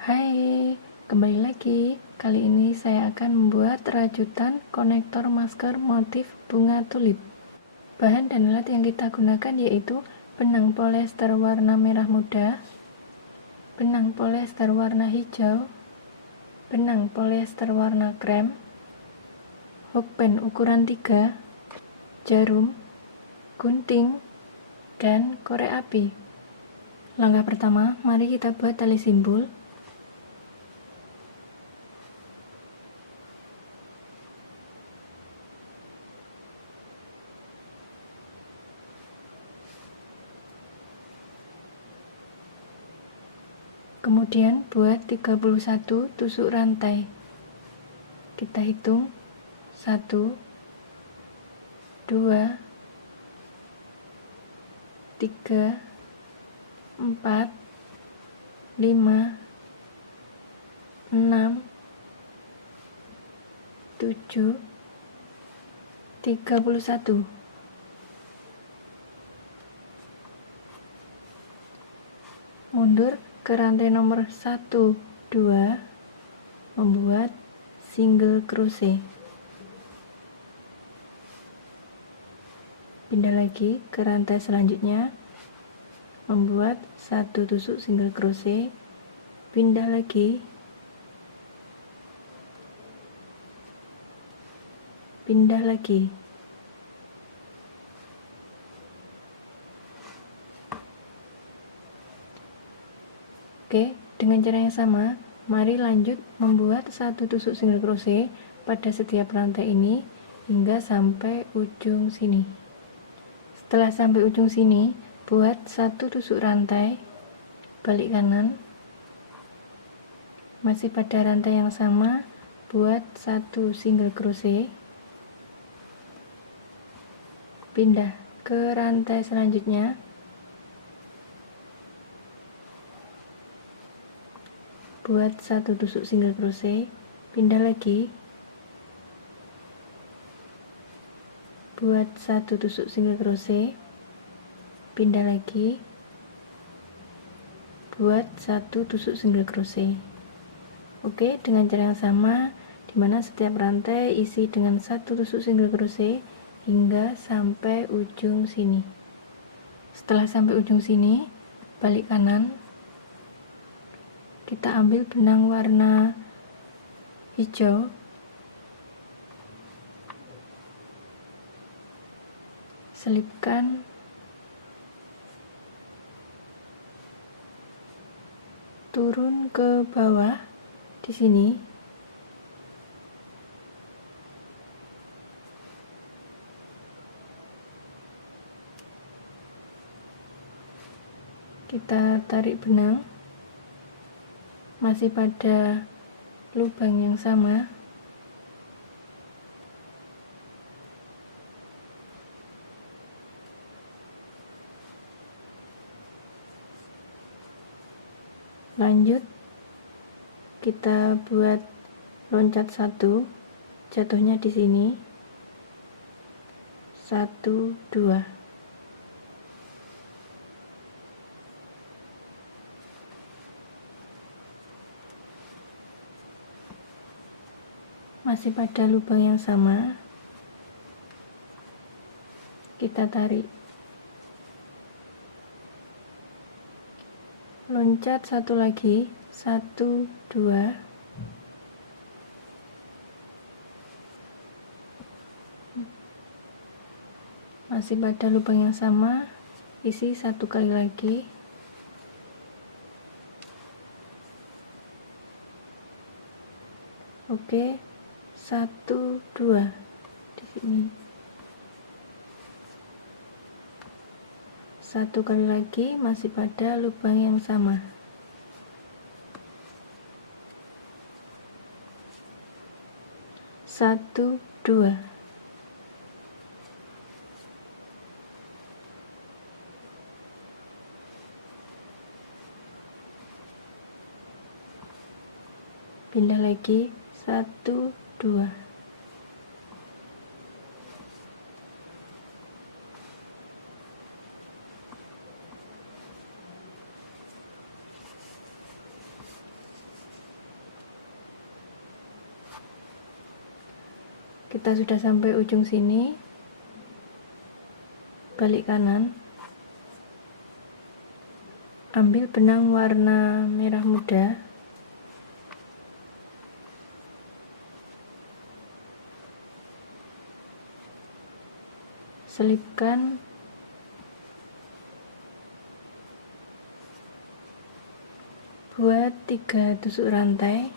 Hai, kembali lagi. Kali ini saya akan membuat rajutan konektor masker motif bunga tulip. Bahan dan alat yang kita gunakan yaitu benang polyester warna merah muda, benang polyester warna hijau, benang polyester warna krem, hook pen ukuran 3, jarum, gunting, dan korek api. Langkah pertama, mari kita buat tali simpul. Kemudian buat 31 tusuk rantai. Kita hitung 1, 2, 3, 4, 5, 6, 7, 31. Mundur ke rantai nomor 1, 2, membuat single crochet. Pindah lagi ke rantai selanjutnya, membuat 1 tusuk single crochet, pindah lagi, pindah lagi. Oke, dengan cara yang sama, mari lanjut membuat 1 tusuk single crochet pada setiap rantai ini hingga sampai ujung sini. Setelah sampai ujung sini, buat 1 tusuk rantai, balik kanan, masih pada rantai yang sama, buat 1 single crochet, pindah ke rantai selanjutnya, buat 1 tusuk single crochet, pindah lagi, buat 1 tusuk single crochet, pindah lagi, buat 1 tusuk single crochet. Oke, dengan cara yang sama, dimana setiap rantai isi dengan 1 tusuk single crochet hingga sampai ujung sini. Setelah sampai ujung sini, balik kanan, kita ambil benang warna hijau, selipkan turun ke bawah di sini. Kita tarik benang masih pada lubang yang sama. Lanjut kita buat loncat 1, jatuhnya di sini. 1, 2. Masih pada lubang yang sama, kita tarik, loncat 1 lagi, 1, 2, masih pada lubang yang sama, isi 1 kali lagi, oke, 1, 2 di sini, 1 kali lagi, masih pada lubang yang sama. Satu, 2. Pindah lagi, 1, 2. Kita sudah sampai ujung sini, balik kanan, ambil benang warna merah muda, selipkan buat 3 tusuk rantai,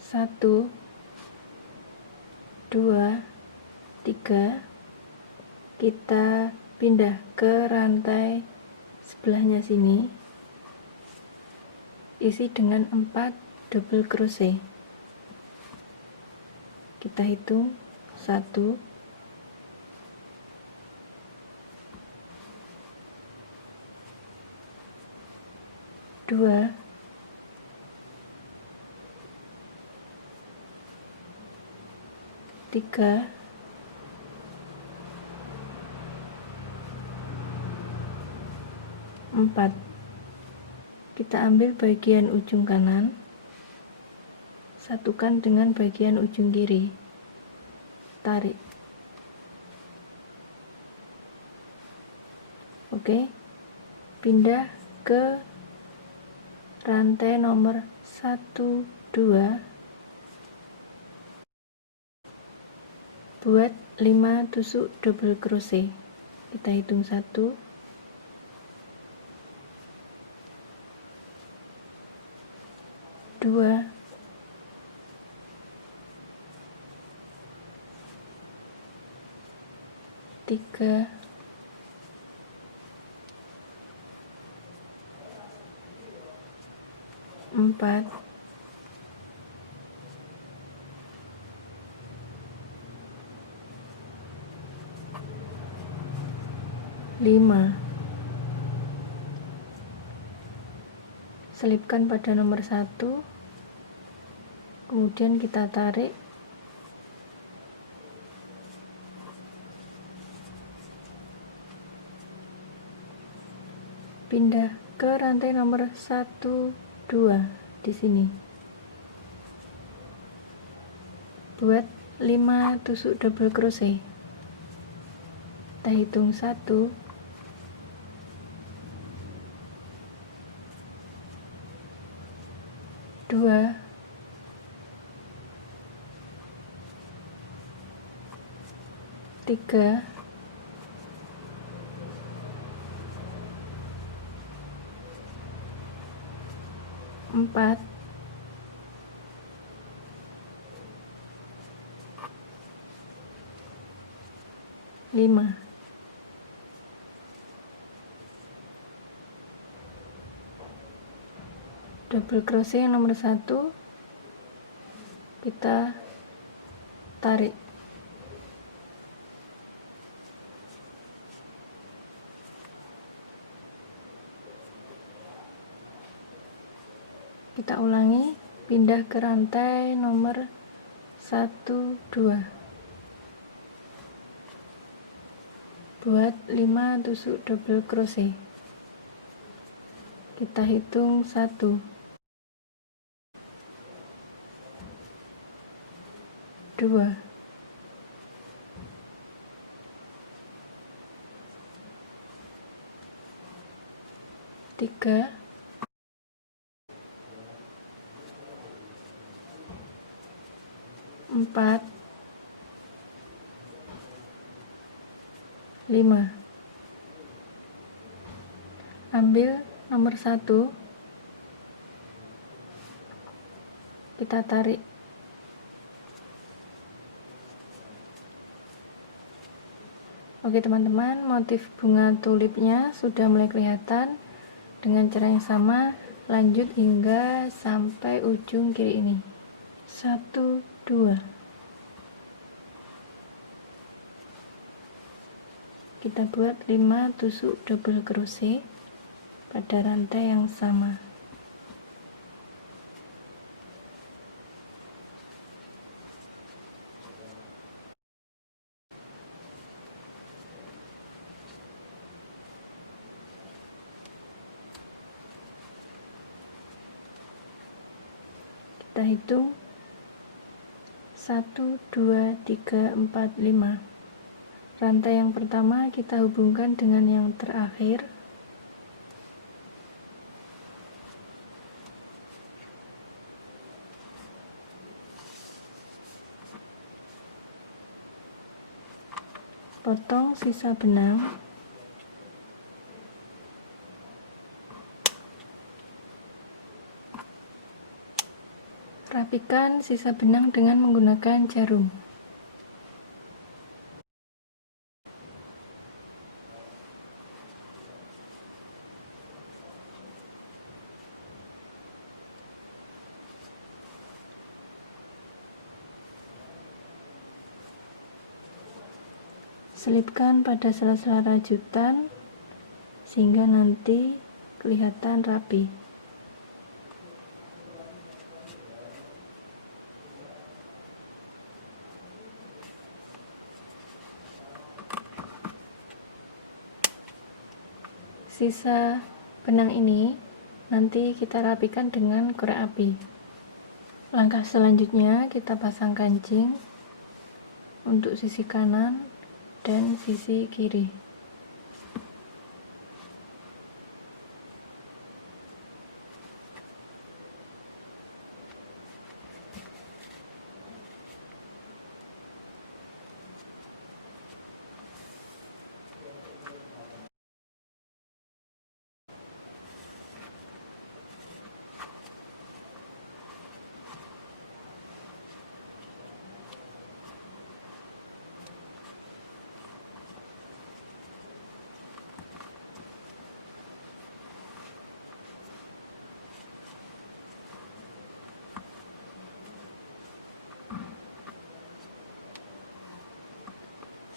1 2 3. Kita pindah ke rantai sebelahnya sini, isi dengan 4 double crochet. Kita hitung 1 2 3 4. Kita ambil bagian ujung kanan, satukan dengan bagian ujung kiri, tarik. Oke, pindah ke rantai nomor 1 2, buat 5 tusuk double crochet. Kita hitung 1 2 3 4 5. Selipkan pada nomor 1, kemudian kita tarik, pindah ke rantai nomor 1 2 di sini, buat 5 tusuk double crochet. Kita hitung 1 2 3 4 5. Double crochet yang nomor 1 kita tarik, kita ulangi, pindah ke rantai nomor 1 2, buat 5 tusuk double crochet. Kita hitung 1 2 3 4 5. Ambil nomor 1, kita tarik, oke teman-teman, motif bunga tulipnya sudah mulai kelihatan. Dengan cara yang sama, lanjut hingga sampai ujung kiri ini, 1 2. Kita buat 5 tusuk double crochet pada rantai yang sama. Kita hitung 1, 2, 3, 4, 5. Rantai yang pertama kita hubungkan dengan yang terakhir. Potong sisa benang. Rapikan sisa benang dengan menggunakan jarum. Selipkan pada sela-sela rajutan sehingga nanti kelihatan rapi. Sisa benang ini nanti kita rapikan dengan korek api. Langkah selanjutnya kita pasang kancing untuk sisi kanan dan sisi kiri.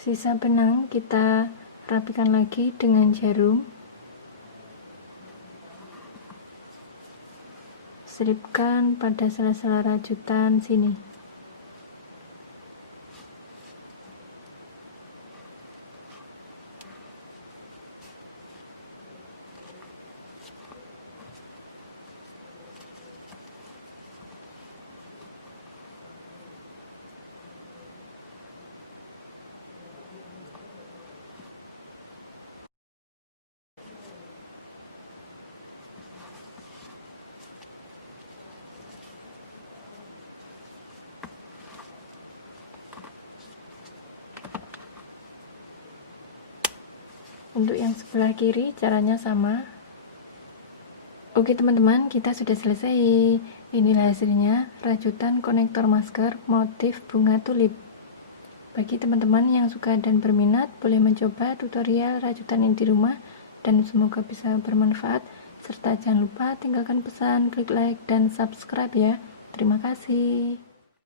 Sisa benang kita rapikan lagi dengan jarum. Selipkan pada sela-sela rajutan sini. Untuk yang sebelah kiri caranya sama. Oke teman-teman, kita sudah selesai. Inilah hasilnya, rajutan konektor masker motif bunga tulip. Bagi teman-teman yang suka dan berminat, boleh mencoba tutorial rajutan ini di rumah, dan semoga bisa bermanfaat. Serta jangan lupa tinggalkan pesan, klik like, dan subscribe ya. Terima kasih.